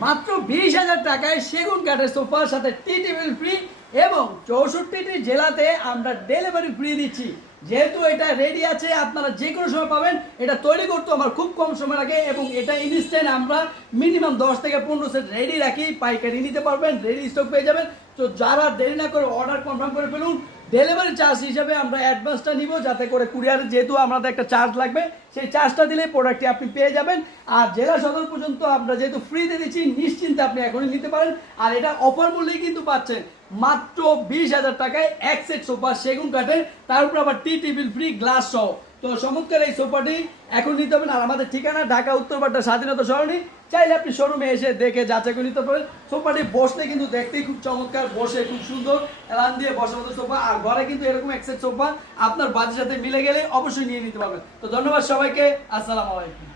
মাত্র 20,000 টাকায় সেগুন কাঠের সোফার সাথে টি টেবিল ফ্রি এবং 64টি জেলাতে আমরা ডেলিভারি ফ্রি দিচ্ছি। যেহেতু এটা রেডি আছে, আপনারা যে কোনো সময় পাবেন। এটা তৈরি করতে আমার খুব কম সময় লাগে এবং এটা ইনস্ট্যান্ট আমরা মিনিমাম 10 থেকে 15 সেট রেডি রাখি। পাইকারি নিতে পারবেন, রেডি স্টক পেয়ে যাবেন। তো যারা দেরি না করে অর্ডার কনফার্ম করে ফেলুন। ডেলিভারি চার্জ হিসাবে আমরা অ্যাডভান্সটা নিব, যাতে করে কুরিয়ারে যেহেতু আমাদের একটা চার্জ লাগবে, সেই চার্জটা দিলে প্রোডাক্টটি আপনি পেয়ে যাবেন। আর জেলা সদর পর্যন্ত আমরা যেহেতু ফ্রিতে দিচ্ছি, নিশ্চিন্তে আপনি এখনই নিতে পারেন। আর এটা অফার মূল্যেই কিন্তু পাচ্ছেন মাত্র 20,000 টাকায় এক সেট সোফা সেগুন কাঠের, তার উপর আবার টি টেবিল ফ্রি গ্লাস সহ। তো চমৎকার এই সোফাটি এখন নিতে হবে। আর আমাদের ঠিকানা ঢাকা উত্তরপাড়া স্বাধীনতা সরণি। চাইলে আপনি শোরুমে এসে দেখে যাচাই করে নিতে পারেন। সোফাটি বসতে কিন্তু দেখতেই খুব চমৎকার, বসে খুব সুন্দর এলান দিয়ে বসার মতো সোফা। আর ঘরে কিন্তু এরকম এক সেট সোফা আপনার বাজেটের সাথে মিলে গেলে অবশ্যই নিয়ে নিতে পারবেন। তো ধন্যবাদ সবাইকে, আসসালামু আলাইকুম।